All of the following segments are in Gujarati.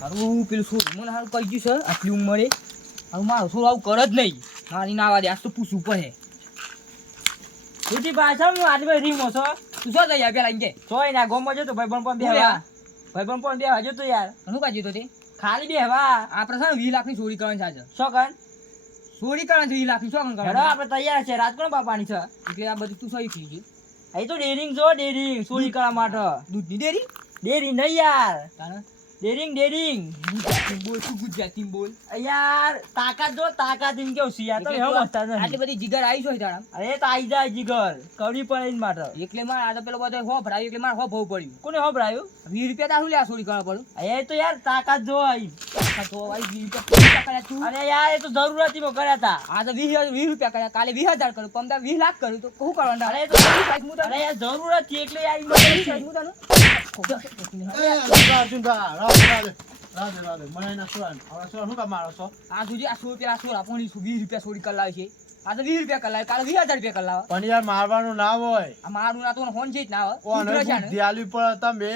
હારું પેલું છોડ મને હારું કહી ગયું છે આટલી ઉંમરે હવે મારો છોડ આવું કર જ નહીં મારી ના આવા દે આજ તો પૂછવું પડે તું પાછળ હું આટલી રીમો છો તું શું થઈ પેલા કે તોય ના ગોમાં જતો ભાઈ પણ બેહવા ભાઈ પણ બેહવા જતો યાર શું કાઢી તો તે ખાલી બેહવા આપણે છે ને 20 લાખની ચોરી કરવાની છે આજે શું કર ચોરી કરવાની 20 લાખની શું હેડો કરવાની આપણે તૈયાર છે રાજકોટ બાપાની છે એટલે આ બધું તું સહી થઈ ગયું અહીં તો ડેરિંગ જો ડેરિંગ ચોરી કરવા માટે દૂધની ડેરી ડેરી નહીં યાર તારે ડેરિંગ ગુજરાતી બોલ તું ગુજરાતી બોલ યાર તાકાત જો તાકાત એમ કેવું છે યાર તો એવું મસ્તા આટલી બધી જીગર આવી છે તારા અરે તો આઈ જાય જીગર કવડી પડે એન માટે એટલે માર આ તો પેલો બધો હો ભરાયું એટલે માર હો ભવ પડ્યું કોને હોભરાયું 20 રૂપિયા તારું લે ચોરી કરવા પડું એ તો યાર તાકાત જો આઈ તો ભાઈ 20 રૂપિયા કર્યા તું અરે યાર એ તો જરૂરતી માં કર્યા હતા આ તો 20 રૂપિયા કર્યા કાલે 20000 કરું પમદા 20 લાખ કર્યું તો શું કરવાનું અરે અરે તો તો અરે યાર જરૂરત છે એટલે આવી આ સુધી આ 100 રૂપિયા સોળ આપણી 20 રૂપિયા ચોરી કરી લાવે છે આ તો 20 રૂપિયા કરી લાવે કાલે 20000 રૂપિયા કરી લાવે પણ યાર મારવાનું ના હોય આ મારું ના તો ફોન છે જ ના ઓને હોય બુદ્ધિ આલવી પડે તમે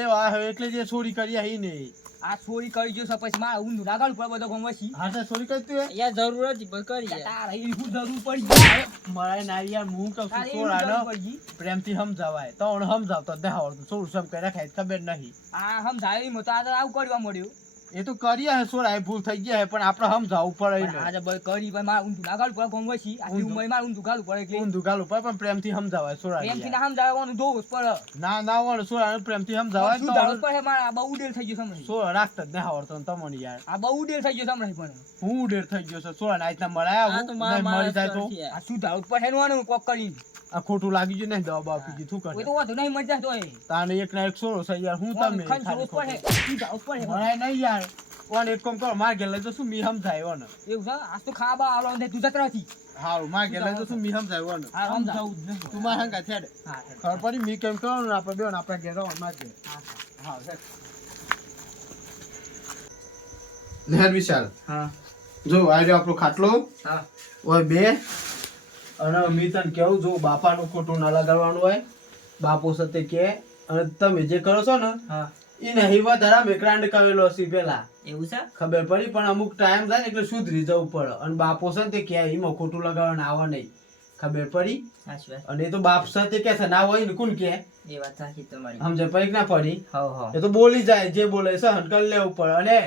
એટલે જે ચોરી કરી હી નહીં આ ચોરી કરી જો પછી મારે ઊંધું નાગાડું પડે બધો ગમવાસી હા તો ચોરી કરતી હોય યાર જરૂરત કરી તારા એ હું જરૂર પડી ગઈ મરાય ના યાર હું કહું છું તારે ચોર એવી જરૂર આનો પડી ગઈ પ્રેમથી સમજાવાય તો ઓને સમજાવતો જ ના આવડતું ચોર સમ કરી રાખાય ખબર નહીં આ સમજાય એમ તો આ તો આવું કરવા મળ્યું એ તો કરીએ હે ચોર આ ભૂલ થઈ ગયા હે પણ આપણે સમજાવવું પડે આ તો ભાઈ કરી ભાઈ મારે ઊંધું નાગાડું પડે ગમવાસી આટલી ઉંમરે મારે ઊંધું ગાડું પડે એટલે ઊંધું ગાલું પડે પણ પ્રેમથી સમજાવાય ચોર પ્રેમથી ના સમજાવવાનું જોવું જ પડે ના ના ઓને ચોર આને પ્રેમથી સમજાવાય શું તો દાડો પડે મારે આ બહુ ઉડેલ થઈ ગયો સમય ચોર રાખતા જ ના આવડતો તમને યાર આ બહુ ઉડેલ થઈ ગયો સમય પણ હું ઉડેર થઈ ગયો છે ચોર નાઈટના મળાયા આ તો હું મારા મરી જાય તો માણસ આ શું દાડો પડે એનું કોક કરી આ ખોટું લાગી ગયું નહીં દવા બાપી દીધું કોઈ કરે તો વાંધો નહીં મજા તો એ તાને એક ના એક સોરો છે યાર હું તમે ખંડ ખાલી રોજ પડે ખોટું. શું દાડો પડે મરાય નહીં યાર ઓન એક કામ કરો માર ઘેર લઈ તો શું મી સમજાય ઓને એવું છે આજ તો ખાવા આલો ને તું જતરા થી હારું માર ઘેર લઈ તો શું મી સમજાય ઓને હા સમજાવું જ નહીં. તું માર હંગા છેડ હા ખબર પડી મી કેમ કરો ને આપણે બેન આપણે ઘેર રહો માર ઘેર હા છેડ લહેર વિશાલ હા જો આ રહ્યો આપણો ખાટલો હા ઓય બે અને મી તને કેવું જો બાપાનું ખોટું ના લગાડવાનું હોય બાપો સાથે કે અને તમે જે કરો છો ને હા એ નહીં વધારે મેકરાંડ કરેલો છે પેલા એવું છે ખબર પડી પણ અમુક ટાઈમ થાય ને એટલે સુધરી જવું પડે અને બાપો છે ને તે કે એમાં ખોટું લગાવવાનું આવે નહીં ખબર પડી સાચી વાત અને એ તો બાપ સાથે કે છે ના હોય ને કોણ કે એ વાત સાચી તમારી સમજે પડી કે ના પડી હા હા એ તો બોલી જાય જે બોલે સહન કરી લેવું પડે અને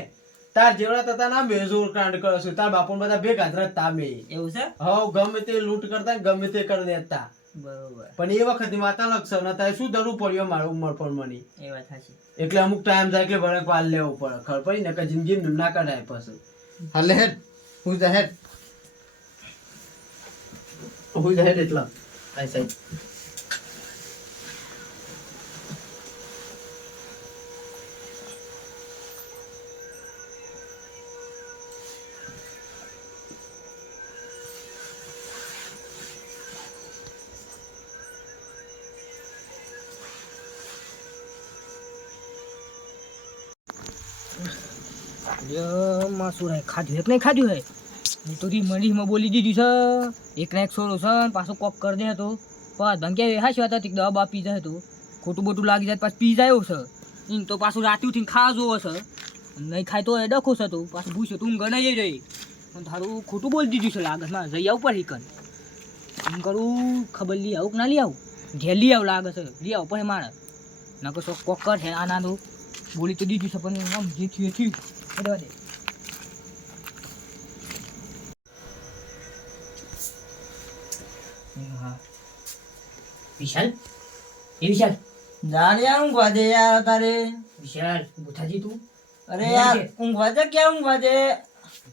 તાર જેવડા તતા ના બેજોર કાંડ કરે છે તાર બાપુ બધા ભેગા જ રહેતા અમે એવું છે હવ ગમે તે લૂંટ કરતા ને ગમે તે કરી દેતા બરોબર પણ એ વખત માતા લક્ષણ હતા શું જરૂર પડ્યો મારું ઉંમર પર મને એ વાત સાચી એટલે અમુક ટાઈમ જાય એટલે ભરક વાર લેવું પડે ખબર પડી ને કે જિંદગી ના કઢાય પછી હાલે હેડ હું જા હેડ હું જા હેડ એટલા આઈ સાઈડ ખાધું એક નહીં ખાધું હે હું તો મંડીમાં બોલી દીધી છે એક ના એક સોળો છે ને પાછો કોક કરી દે તો પાછ ભંગ્યા હાસ્યો હતા દવા બા પી જાય તો ખોટું બોટું લાગી જાય પાછું પી જાય છે એમ તો પાછું રાતે ઉઠીને ખાવા જોવો છે નહીં ખાય તો એ ડખો છે તો પાછું ભૂસ્યો તું ગણાઈ રહી પણ તારું ખોટું બોલી દીધું છે લાગે માં જઈ આવું પર હિકન એમ કરું ખબર લઈ આવું કે ના લઈ આવું ઘેર લઈ આવું લાગે છે લઈ આવું પડે મારે નકર તો કોક કર છે આના તો બોલી તો દીધું છે પણ આમ જે થયું એ થયું બધા દે હા વિશાલ એ વિશાલ જાણ્યા ઊંઘવા દે યાર તારે વિશાલ બુથાજી તું અરે યાર ઊંઘવા દે ક્યાં ઊંઘવા દે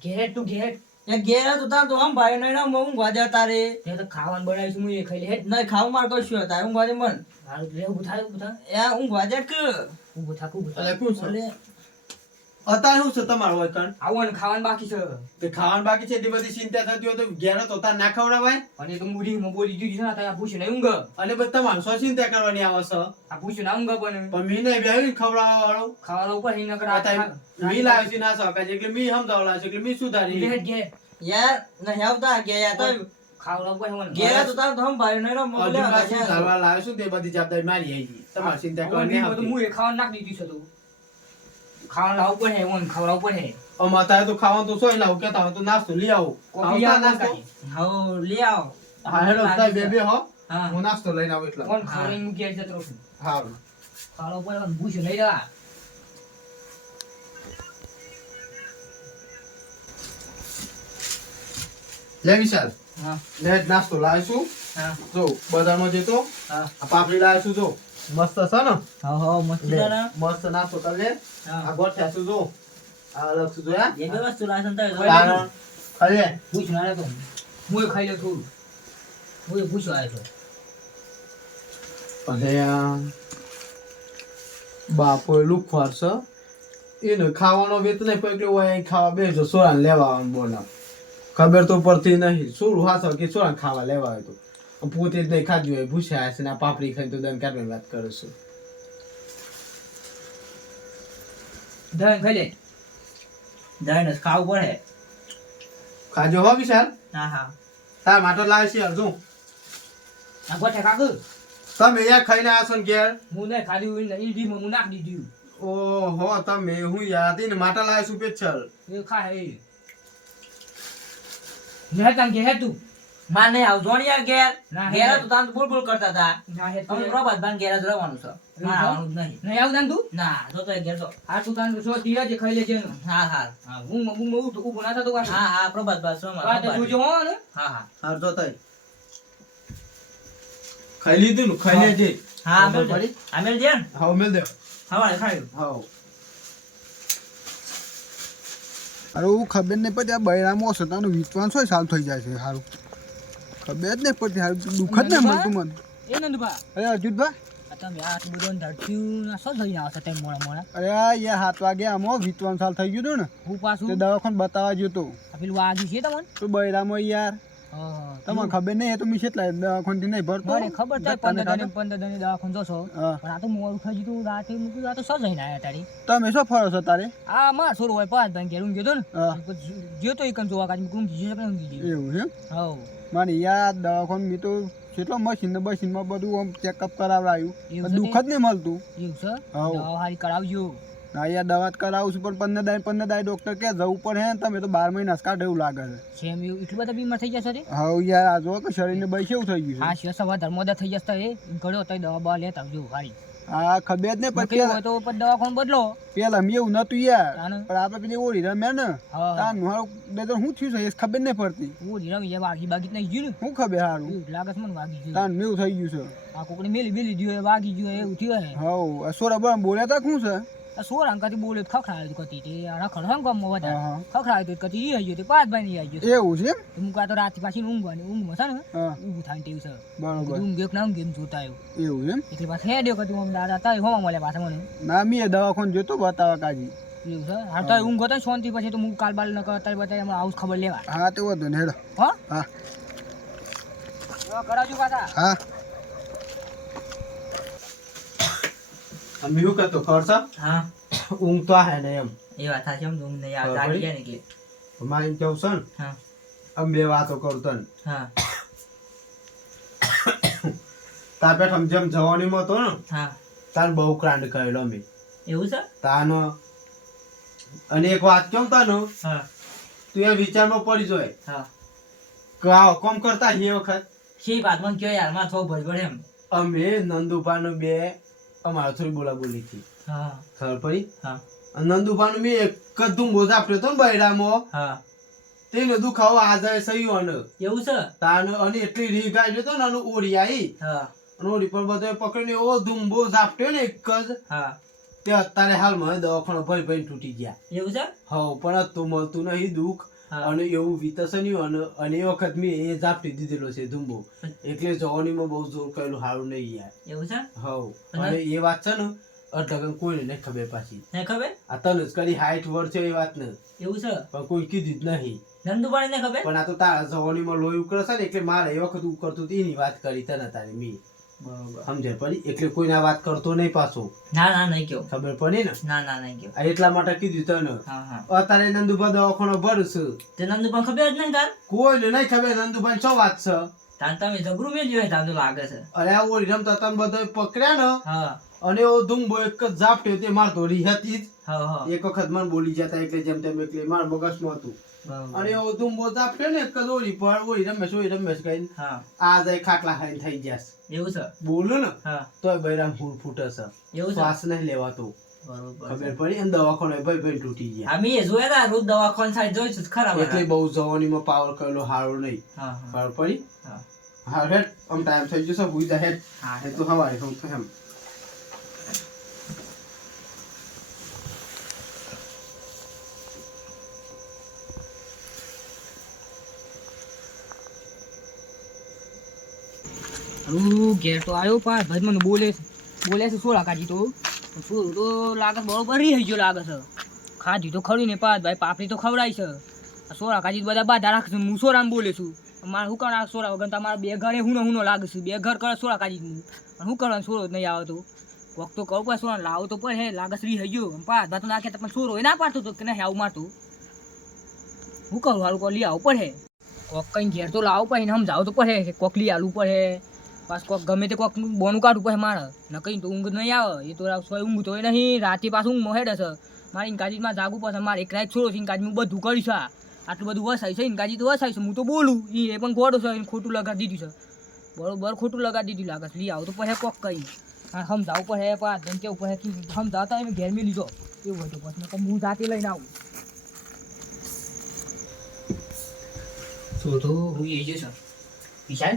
ઘેર તું ઘેર એ ઘેર તો તાર તો આમ ભાઈ નહીં ના ઊંઘવા દે તારે તે તો ખાવાનું બનાવીશું હું એ ખાઈ લે નહીં ખાવું માર કશું તારે ઊંઘવા દે મન હારું લે બુથા બુથા યાર ઊંઘવા દે કે હું બુથા કુ બુથા અલે કોણ છે અરે અત્યારે શું છે તમારું હોય કણ આવું ખાવાનું બાકી છે તે ખાવાનું બાકી છે એટલી બધી ચિંતા થતી હોય તો ઘેર તો તાર ના ખવડાવાય અને તો મુડીમાં બોલી દીધી છે ને આ પૂછ્યું નહીં ઊંઘ અને બસ તમારે શું ચિંતા કરવાની આવે છે આ પૂછ્યું ના ઊંઘ પણ પણ મી નહીં બેહી ખવડાવવા વાળો ખાવાનું ઉપર હિન કર આ તારી મી લાવ્યો છે ના શોકા છે એટલે મી સમજાવલા છે એટલે મી સુધારી લે ઘેર યાર નહીં આવતા કે યાર તો ખાવાનું ઉપર હું ઘેર તો તાર તો આમ ભાઈ નહીં ના હજુ મોલે ના સુધારવા લાવ્યો છું તે બધી જવાબદારી મારી આવી તમારે ચિંતા કરવાની તો આવતી હું એ ખાવાનું નાખી દીધું છે તો ખાવાનું લાવવું પડે ઓન ખવડાવવું પડે અમારે તારે તો ખાવાનું તો સોય લાવું કેતા હોય તો નાસ્તો લઈ આવો કોફી આવતા આવો નાસ્તો કાઢી. હવ લઈ આવો હા હેડો તાય બે બે હો હા હું નાસ્તો લઈને આવું એટલે કોણ ખવડાવીને મૂકી જતો રહું છું હા ખાવાનું પડે પણ ભૂસ્યું લઈ જા લે વિશાલ હા લે નાસ્તો લાવીશું હા જો બજારમાં જતો હા આ પાપડી લાવીશું જો મસ્ત છે ને હવ મસ્ત લે, છે ને મસ્ત નાસ્તો કરી લે હા આ ગોઠ્યા છું જો આ અલગ છું જોયા એ બે વસ્તુ લાસન તો તારણ ખાઈ લે ભૂસ્યું ના તો હું ખાઈ લઉં થોડું હું ભૂસ્યું આવ્યો છું અને આ બાપો લુખવાર છે એને ખાવાનો વેત નહીં પણ એટલે હોય અહીં ખાવા બેસો સોરાને લેવા આવવાનું બોલા ખબર તો પડતી નહીં સોરું હાથ કે સોરાને ખાવા લેવા આવે તો પોતે જ નહીં ખાધું હોય ભૂસ્યા છે ને આ પાપડી ખાઈને તો દમ કાઢવાની વાત કરે છે ધન ખાઈ લે જઈને ખાવું પડે ખાજો હો વિશાલ હા હા તાર માટે લાવે છે અર્જુ આ ગોઠે કાકુ તમે યાર ખાઈને આસો ને ઘેર હું નહીં ખાધું ઈ ડીમાં હું નાખી દીધું ઓહો તમે હું યાદ ને માટે લાવે છું પેચલ એ ખા હે ને તાન કે હે તું માં નહીં આવ જોણ યાર ઘેર ના, ઘેર હે. તો તાન બોલ બોલ કરતા હતા ના હે અમે તું પ્રભાત ભાન ઘેર જ રહેવાનું છે મારે આવવાનું જ નહીં નહીં આવ તાન તું ના જો તો ઘેર તો આ તું તાન સો ધીરે જ ખાઈ લેજે ને હા હા હા હું ઊભું ના થતો કાઢ હા હા પ્રભાત ભાઈ શું આ તો જોજો હો ને હા હા હારજો તઈ ખાઈ લીધું ને ખાઈ લેજે હા ખબર મેલ પડી? દે મેલ દે ને હાવ મેલ દે હવારે ખાયું હાવ અરે હું ખબર નહીં પડતી આ બૈરામાં હશે તાનું વિશ્વાસ હોય સારું થઈ જાય છે સારું ખબર જ નહીં પડતી સારું દુઃખ જ નહીં મળતું મને એ નંદુભા અરે અર્જુનભાઈ આ તમે આટલું બધું ધડક્યું ના શું થઈને આવશે તેમ મોડા મોડા અરે આ યાર 7 વાગે આમાં વિશ્વાસ સાલ થઈ ગયું હતું ને હું તે પાછું દવાખાને બતાવવા ગયો તો આ પેલું વાગ્યું છે તમને તો બૈરામાં યાર હા તમને ખબર નહીં એ તો મી કેટલા દવાખાનથી નહીં ભરતો મને ખબર છે તને 15 દિને દવાખાને જશો હા પણ આ તો મોડું થઈ ગયું રાતે મૂક્યું આ તો શું જઈને આવ્યા તારી તમે શું ફરો છો તારે આ માર છોડો હોય પાંચ ભાઈ ઘેર ઊંઘ્યો તો ને હા જો તો એકમ જોવા કાઢી ઊંઘી જશે પણ ઊંઘી ગઈ એવું છે હવ મારે યાર દવાખાને મેં તો કેટલો મશીનમાં બધું આમ ચેકઅપ કરાવડાયું એવું છે દુઃખ જ નહીં મળતું એવું છે હાવ. દવા હારી કરાવજો ના યાર દવા જ કરાવું છું પણ 15 દાય ડોક્ટર કે જવું પડે હે ને તમે તો 12 મહિના કાઢે એવું લાગે છે સેમ એવું એટલું બધા બીમાર થઈ જશે રે હા યાર આ જો કે શરીરને બઈ કેવું થઈ ગયું હા છે શિવ સવાર ધર્મોદા થઈ જશે એ ગળ્યો તો દવા બવા લેતા આવજો હારી આ ખબર જ નહીં કેવું પણ હોય તો પછી દવાખાનું બદલો પેલા મેં એવું નતું યાર તાને? પણ આપણે પેલી ઓળી રમ્યા ને હા તાન મારું ડેજર શું થયું છે એ ખબર નહીં પડતી હું રમી વાગી બાગી નહીં ગયું શું ખબર સારું ને લાગે છે મને વાગી ગયું તાન મેવું થઈ ગયું છે આ કોકને મેલી બેલી ગયું વાગી ગયું એવું થયું હે હા સોરા બોરા બોલ્યા તા શું છે આ સોર અંકાથી બોલ્યો તો ખખડાવ્યું હતું કતી તે આ ખડહંગ ગમો વધારે હા, હા. ખખડાવ્યું હતું કતી ઈ આવી ગયું તે પાંચ ભાઈ ની આવી ગયું એવું છે એમ? તો મુકા તો રાત પાછી ઊંઘવાની ઊંઘમાં છે ને હા ઊભું થાય તેવું છે બરોબર ઊંઘ એક ના ઊંઘ એમ જોતા આવ્યું એવું એમ એટલે પાછા હેડ્યો કતું આમ દાદા તાય હોવા મળે પાછા મને ના મેં દવાખાને જોતો બતાવવા કાજી એવું છે હા તો ઊંઘ હતો ને શાંતિ પછી તો હું કાલ બાલ ન કરતા બતાવી એમાં આવું ખબર લેવા હા તે વધુ ને હેડો હા હા કરાવજો પાછા હા અમે શું કરતો ખર્ચ હા ઊંઘ તો હે ને એમ એ વાત સાચી એમ ઊંઘ નહીં ખબર જાગી પડી? જાય ને એટલે મારે એમ કેવું છે ને હા અમે બે વાતો કરું તને હા તાર પેટ જેમ જવાનીમાં હતો ને હા તાર બહુ ક્રાંડ કરેલો અમે એવું છે તાનો અને એક વાત કેમ તાનો હા તું એ વિચારમાં પડી જોય હા કે આ હુકમ કરતા એ વખત શી વાત મને કયો યાર માં થોડું ભરભર એમ અમે નંદુપાનું બે અમારે થોડી બોલાબોલી થી હા ખબર પડી હા અને નંદુપાનું મેં એક જ ધૂંબો ઝાપટ્યો હતો ને બૈરામાં હા તેને દુખાવો આજાય સહી અને એવું છે તાનો અને એટલી રીહ ગાય હતો ને અને ઓરી આવી હા અને ઓરી પર બધો પકડીને એવો ધૂંબો ઝાપટ્યો ને એક જ હા તે અત્યારે હાલમાં દવાખાનો ભરી ભરી તૂટી ગયા એવું છે હવ પણ હતું મળતું નહીં દુઃખ હા અને એવું વિતસે નહીં અને એ વખત મેં એ ઝાપટી દીધેલો છે ધૂંબો એટલે જવાનીમાં બહુ જોર કરેલું સારું નહીં યાર એવું છે હવ અને એ વાત છે ને અઢગન કોઈને નહીં ખબર પાછી નહીં ખબર આ તને જ કરી 60 વર્ષ છે એ વાત ને એવું છે પણ કોઈ કીધું જ નહીં નંદુબાણી ને ખબર પણ આ તો તારા જવાનીમાં લોહી ઉકળે છે ને એટલે મારે એ વખત ઉકળતું હતું એની વાત કરી તને તારી મેં બરોબર સમજે પડી એટલે કોઈને આ વાત કરતો નહીં પાછો ના ના નહીં કયો ખબર પડી ને ના ના નહીં કયો આ એટલા માટે કીધું તને હા હા અત્યારે નંદુભા દવાખાનો ભરશે તે નંદુબાઈ ખબર જ નહીં તાર કોઈને નહીં ખબર નંદુભાઈ શું વાત છે તાર તમે જબરું મેલ્યું હોય તાર તો લાગે છે અરે આ ઓરી રમતા તમે બધા પકડ્યા ને હા અને એવો ધૂંબો એક જ ઝાપટ્યો તે મારતો રહી હતી જ હા હા એક વખત મને બોલી જતા એટલે જેમ તેમ એટલે મારા મગજમાં હતું અને એવું તું બોલતા આપે ને એક જ ઓરી પર ઓરી રમેશ કઈ હા આ જાય ખાટલા ખાઈને થઈ જશે એવું છે બોલું ને હા તોય બૈરામ ફૂટે છે એવું છે શ્વાસ નહીં લેવાતો બરોબર ખબર પડી અને દવાખાને ભાઈ ભાઈ તૂટી ગયા અમે એ જોયા તા રોજ દવાખાને સાઈડ જોઈ છે ખરા એટલે બહુ જવાનીમાં પાવર કરેલો હારો નહીં હા હા ખબર પડી હા હા હેડ આમ ટાઈમ થઈ જશે ભૂઈ જા હેડ હા એ તો હવારે હું તો એમ હું ઘેર તો આવ્યો પાસ ભાઈ મને બોલે છે સોળા કાઢી તો સોળું તો લાગે બરોબર રહી ગયો લાગે છે ખાધી તો ખરું ને પાસ ભાઈ પાપડી તો ખવડાય છે આ સોળા કાઢી બધા બાધા રાખે છે હું સોરામાં બોલે છું મારે શું કરવા સોળા વગર તમારે બે ઘરે હુનો લાગે છે બે ઘર કરે સોળા કાઢી હું શું કરવાનું સોળો જ નહીં આવતો કોક તો કહું સોળા લાવો તો પડે લાગે છે રહી ગયો પાસ ભાઈ તો નાખે તો પણ સોરો એ ના પાડતો તો કે નહીં આવું મારતું શું કરું હારું કોક લઈ આવવું પડે કોક કઈ ઘેર તો લાવવું પડે ને સમજાવવું તો પડે કે કોક લઈ આવવું પડે પાછ કોક ગમે તે કોક બોનું કાઢવું પડે મારે ન કઈ તો ઊંઘ નહીં આવે એ તો સોય ઊંઘ તો નહીં રાતે પાછું ઊંઘ મોહેડ હશે મારે ઇન્કાજીમાં જાગવું પડશે મારે એક રાત છોડો છે ઇન્કાજી હું બધું કરીશ આટલું બધું વસાય છે ઇન્કાજી તો વસાય છે હું તો બોલું એ પણ ગોડો છે એને ખોટું લગાડી દીધું છે બરોબર ખોટું લગાડી દીધું લાગે છે લઈ આવું તો પડે કોક કઈ હા સમજાવવું પડે પાછ ધન કેવું પડે સમજાવતા એને ઘેર મેં લીધો એવું હતું પછી હું જાતે લઈને આવું શું તો હું એ જઈશ વિશાલ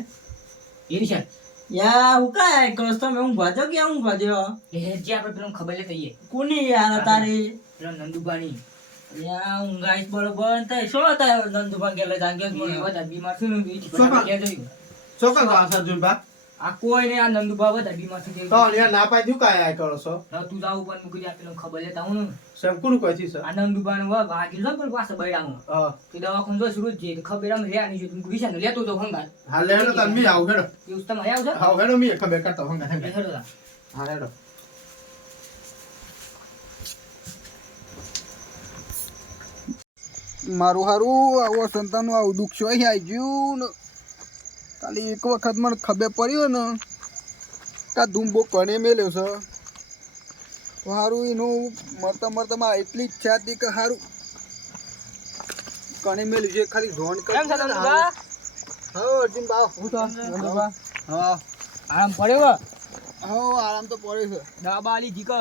એ વિશાલ યા હું કાય કરો તમે હું ભાજો કે હું ભાજો એ જે આપણે પેલો ખબર લે કહીએ કોની યાર તારી પેલો નંદુબાની યા હું ગાઈસ બરોબર તે શું હતા નંદુભાઈ ગેલે જાગ્યો એ મને બધા બીમાર છે ને એ શું કામ? ઘેર જઈ ચોક્કસ વાત અર્જુન બા આ કોઈ ને આ નંદુબા બધા બીમાર છે તો યાર ના પાઈ દઉં કાંઈ આ કરો છો તું જાવું પણ મૂકી દે આ પેલો ખબર લેતા હું ને સેમ કોનું કહેતી છે આ નંદુબાને વાગી લો પણ પાસે બૈરામાં હા કે દવાખાને જો શરૂ જ છે ખબર આમ રહ્યા નહીં જો તું વિશાલ લેતો તો હંગાત હા લે હેડો તાર મી આવું હેડો એવું તમારે આવ છે હા હેડો મી ખબર કરતો હંગા એ હેડો તા. હા હેડો મારું હારું આવો સંતાનનું આવું દુઃખ શું આવી ગયું ને ખાલી એક વખત મને ખબર પડ્યો ને કા ધૂમબો કણે મેલ્યો છે તો સારું એનું મરતા મરતા માં એટલી ઈચ્છા હતી કે સારું કણે મેલ્યું છે ખાલી ઝોન કેમ છે નંદુબા હા અર્જુન બા હું તો નંદુબા હા આરામ પડ્યો હા આરામ તો પડે છે દવા બાલી જીક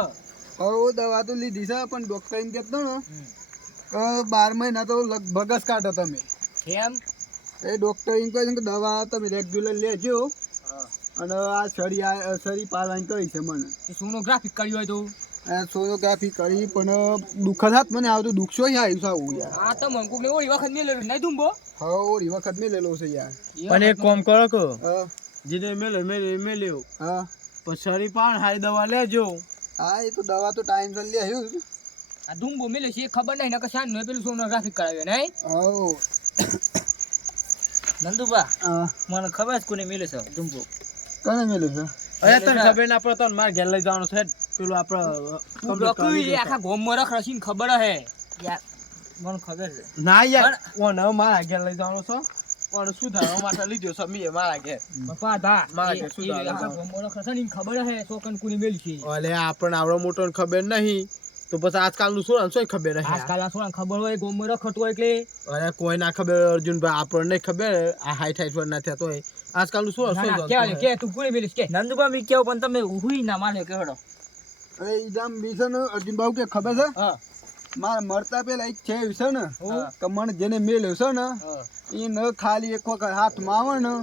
હવે દવા તો લીધી છે પણ ડોક્ટર એમ કહેતો ને કે 12 મહિના તો લગભગ જ કાઢો તમે કેમ એ ડોક્ટર એમ કહે છે કે દવા તમે રેગ્યુલર લેજો અને આ શરી પાલન કરી છે મને સોનોગ્રાફી કર્યું હોય તો સોનોગ્રાફી કરી પણ દુઃખ જ હાથ મને આવતું દુઃખ શું આવ્યું છે આવું યાર આ તો મંકુ ને ઓલી વખત મેલેલો નહીં ધુંબો હવે ઓરી વખત મેલેલો છે યાર પણ એક કામ કરો કે હા જીને મેલ્યો હા પણ શરીર પાણ હારી દવા લેજો હા એ તો દવા તો ટાઈમ સર લેવું જ. આ ધુંબો મેલે છે એ ખબર નહીં નકર શાન નો પેલું સોનોગ્રાફી કરાવ્યો નહીં હઉ. નંદુબા હા મને ખબર છે કોને મિલે છે ધુંબો કને મેલ્યું છે અરે તને ખબર ના પડે તો મારે ઘેર લઈ જવાનું છે પેલું ડોક્ટર આખા ગોમમાં રખ રસીને ખબર હે યાર મને ખબર છે ના યાર ઓન હવે મારા ઘેર લઈ જવાનું છો ઓન સુધારવા માટે લીધો છે મી મારા ઘેર પપ્પા ધા મારા ઘેર શું દાડો આખા ગોમમાં રખ રસીને ખબર હે સોકન કુની મેલી છે ઓલે આપણને આવડો મોટો ને ખબર નહીં તો પછી આજકાલનું શું ખબર રહે આજકાલ આ સોના ખબર હોય ગોમમાં રખતો હોય એટલે અરે કોઈ ના ખબર અર્જુનભાઈ આપણને ખબર આ હાઈટ પર ના થતો હોય આજકાલનું શું ના, ના, કે કે તું કુની મેલી છે કે નંદુબા મી કેવું પણ તમે હુઈ ના માને કે હડો અરે ઈજામ બીસન અર્જુન બાબુ કે ખબર છે હા મારે મરતા પેલા એક છે છે ને હા. કે મને જેને મેલ્યો છે ને એ ન ખાલી એક વખત હાથમાં આવે ને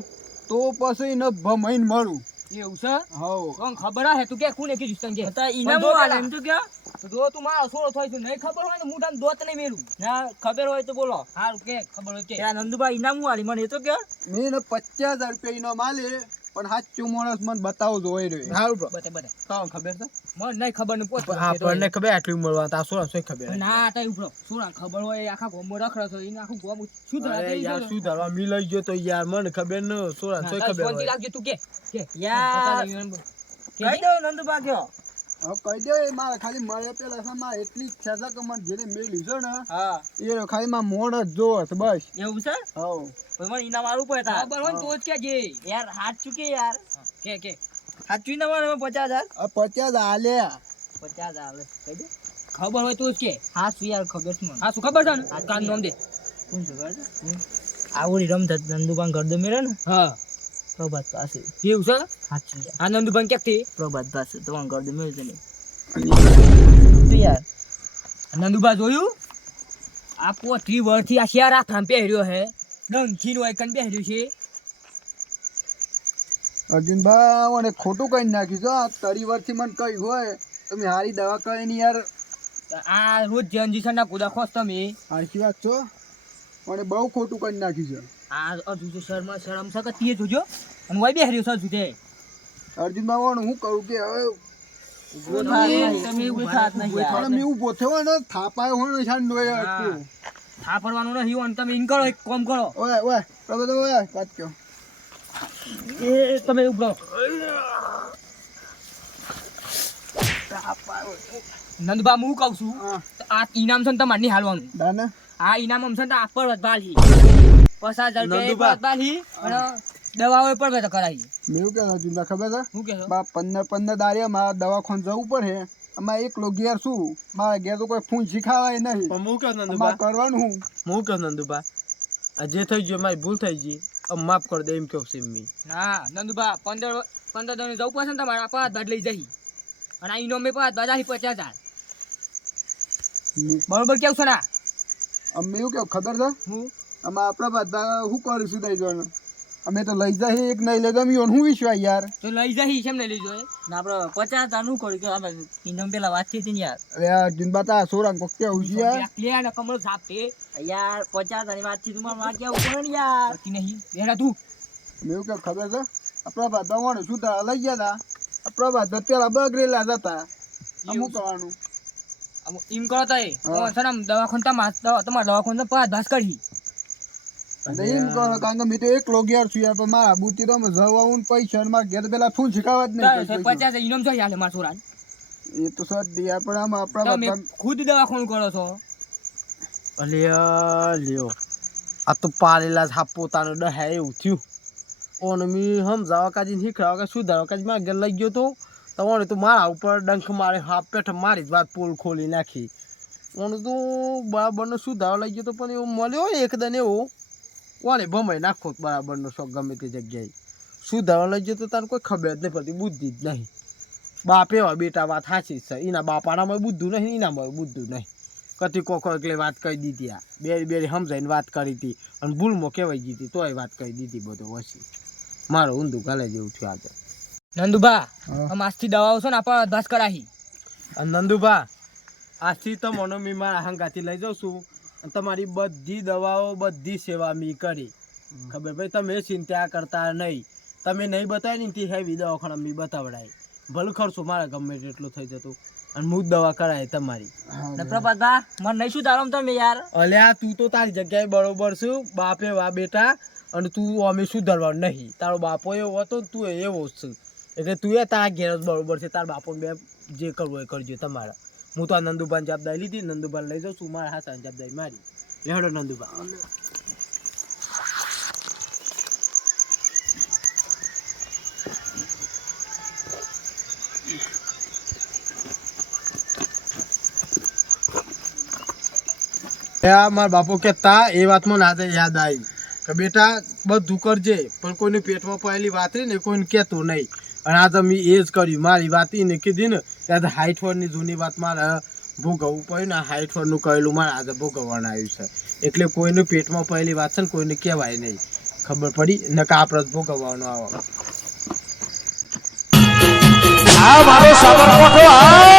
તો પછી ન ભમાઈને મરું એવું છે હઉ કોણ ખબર હે તું કે કોને કીધું તને કે હતા ઈનામ પણ જો વાલે પેલા. એમ તો કે તો જો તું મારો છોડો થાય છે નહીં ખબર હોય તો મોઢામાં દોત નહીં મેલું ના ખબર હોય તો બોલો હારું કે ખબર હોય કે યાર નંદુબા ઈનામ વાલી મને એ તો કે મેં ને 50,000 રૂપિયા નો માલે પણ સાચું માણસ મને બતાવો જોઈ રહ્યો સારું બ્રો બતે બતે કામ ખબર છે મને નહીં ખબર ને પોત આપણને ખબર આટલી ઉંમર આ શું ખબર ના તઈ ઉપરો શું ખબર હોય આખા ગોમો રખડો છો એને આખું ગોમ શું અરે યાર શું ધરવા મી લઈ ગયો તો યાર મને ખબર ન શું ખબર હોય લાગજો તું કે યાર કઈ દો નંદુબા કયો હવે કહી દે મારે ખાલી મળે પેલા છે મારે એટલી ઈચ્છા છે કે મને જેને મેલ્યું છે ને હા એ ખાલી માં મોડ જ જોવો છે બસ એવું છે હઉ તો મને ઈનામ આલું પડે તાર ખબર હોય ને તો જ કેજે યાર હાથ ચૂકે યાર કે હાથ ચૂઈ ના મારે 50,000 આ 50 હાલ્યા 50,000 હાલે કહી દે ખબર હોય તો જ કે. હા શું યાર ખબર છે મને. હા શું ખબર છે ને કાન નામ દે. શું ખબર છે? આવડી રમતા નંદુબાન ગરદો મેળે ને હા પ્રભાત પાસે. એવું છે. સાચું યાર. આ નંદુભાઈ ક્યાંથી? પ્રભાત પાસે તમારું ગરદો મેળશે નહીં. શું યાર નંદુભા જોયું આ 35 વર્ષથી આ શિયાર આથામ પહેર્યો હે ડંખી નો આઈકન પહેર્યું છે. અર્જુનભાઈ મને ખોટું કઈ નાખ્યું છે. આ 30 વર્ષથી મને કઈ હોય તમે હારી દવા કરી ની યાર. આ રોજ જંજીસન ના કુદા ખોસ તમે. સાચી વાત છો. મને બહુ ખોટું કરી નાખ્યું છે. આ અજુ તો શરમ છે કે તે જોજો અને વાય બેહર્યો છે અજુ તે. અર્જુનભાઈ હું કરું કે હવે તમે ઉભા થાત નહીં યાર. થોડા મેં ઊભો થયો ને થાપાયો હોય ને શાન નોય હા. હતું. આ પડવાનું નહીં અને તમે ઇન કરો એક કામ કરો. ઓય ઓય પ્રભુ ઓય વાત કયો. એ તમે ઉભરો. નંદબા હું કહું છું હા આ ઇનામ છે ને તમારે નહીં હાલવાનું. દાને આ ઇનામ આમ છે ને આ પર વધવાલી 50,000 રૂપિયા વધવાલી અને દવાઓ પર વેત કરાવી. મેં કે અર્જુનભાઈ ખબર છે શું કહેશો? બા 15 દાડે મારા દવાખાને જવું પડે. અમારે એકલો ઘેર શું મારા ઘેર તો કોઈ ફૂન શીખાવાય નહીં. પણ હું કહું અમારે નંદુબા કરવાનું હું કહું નંદુબા આ જે થઈ ગયું મારી ભૂલ થઈ ગઈ હવે માફ કરી દે એમ કહું સિમ્મી. ના નંદુબા 15 દાડે જવું પડશે ને તમારે આ 5 બાદ લઈ જઈ અને આ ઇનામ 5 બાદ આહી 50,000 બરોબર કેવું છે ના? અમે એવું કેવું ખબર છે હું અમે આપણા બધા શું કરીશું દઈ જવાનું. અમે તો લઈ જાય એક નહીં લઈ જાય હું વિશ્વાસ યાર. તો લઈ જઈ કેમ નહીં લઈ જોઈએ? ના આપણે 50,000 નું કર્યું કે આપણે ઇનામ પેલા વાત થઈ હતી ને યાર. અરે અર્જુનભાઈ તા સોરા કોક કેવું છે યાર. ક્લિયર ને કમળ સાફ તે યાર 50,000 ની વાત થી તમારે વાત કેવું પડે ને યાર. કરતી નહીં બેરા તું. મેં એવું કેવું ખબર છે આપણા બધા વાણ સુધા લઈ ગયા હતા. આપણા બધા પેલા બગડેલા જ હતા. અમુક કરવાનું એમ કરો તો એ હા. છે ને દવાખાને તમારા દવાખાને 5 બાદ કરી. અને એમ કરો કારણ કે મેં તો એકલો ઘેર છું યાર. પણ મારા બુદ્ધિ તો અમે જવાનું પૈસા ને મારા ઘેર પેલા ફૂલ શીખાવા જ નહીં. 50 ઇનામ જોઈએ હાલે મારા છોરાને. એ તો સદ યાર પણ આમાં આપણા તમે બધા ખુદ દવાખાનું કરો છો. અલ્યા લ્યો આ તો પારેલા જ હાપ પોતાનો ડહે એવું થયું. ઓને મી સમજાવવા કાજી શીખડાવવા કે સુધારવા કાજી મારા ઘેર લઈ ગયો તો તમારે તો મારા ઉપર ડંખ મારે હાફ પેઠ મારી જ વાત પોલ ખોલી નાખી. ઓને તો બરાબરનો સુધારવા લઈ ગયો તો પણ એવું મળ્યો એકદમ એવો ઓને ભમાઈ નાખો બરાબરનો શોખ ગમે તે જગ્યાએ. સુધારવા લઈ ગયો તો તારે કોઈ ખબર જ નહીં પડતી બુદ્ધિ જ નહીં. બાપ એવા બેટા વાત સાચી છે એના બાપાનામાં બુદ્ધુ નહીં એનામાં બુદ્ધુ નહીં. કતી કોકો એટલે વાત કહી દીધી આ બે સમજાઈને વાત કરી હતી અને ભૂલમાં કહેવાય ગઈ હતી તોય વાત કહી દીધી બધું વસી મારો ઊંધું ગાલે જેવું થયું આજે. નંદુભા હા. આમ આજથી દવાઓ છે ને આપણે અભ્યાસ કરાવી. અને નંદુભા આજથી તમને મેં મારા હંગાથી લઈ જાઉં છું અને તમારી બધી દવાઓ બધી સેવા મેં કરી. ખબર ભાઈ તમે ચિંતા કરતા નહીં. તમે નહીં બતાવી ને તે હેવી દવાખાના મેં બતાવડાય ભલે ખર્ચો મારા ગમે એટલું થઈ જતું અને હું જ દવા કરાય તમારી. ને પ્રભાતભા મને નહીં શું તારો તમે યાર. અલ્યા તું તો તારી જગ્યાએ બરોબર છું બાપે વા બેટા અને તું અમે સુધારવાનું નહીં. તારો બાપો એવો હતો તું એવો જ છું એટલે તું એ તારા ઘેર જ બરોબર છે. તારા બાપો બે જે કરવું એ કરજો તમારા. હું તો આ નંદુબાની જવાબદારી લીધી નંદુબાને લઈ જાઉં છું મારા હાથાની જવાબદારી મારી. હેડો નંદુબા. મારા બાપુ કહેતા એ વાત મને આજે યાદ આવી કે બેટા બધું કરજે પણ કોઈને પેટમાં પડેલી વાત રહી ને કોઈને કહેતો નહીં. અને આજે મેં એ જ કર્યું. મારી વાત એને કીધી ને ત્યારે હાઈટ વરની જૂની વાત મારે ભોગવવું પડ્યું ને હાઈટ વરનું કહેલું મારે આજે ભોગવવાનું આવ્યું છે. એટલે કોઈને પેટમાં પડેલી વાત છે ને કોઈને કહેવાય નહીં. ખબર પડી ને કે આપણે જ ભોગવવાનું આવે. આ મારો સાબરકોઠો આ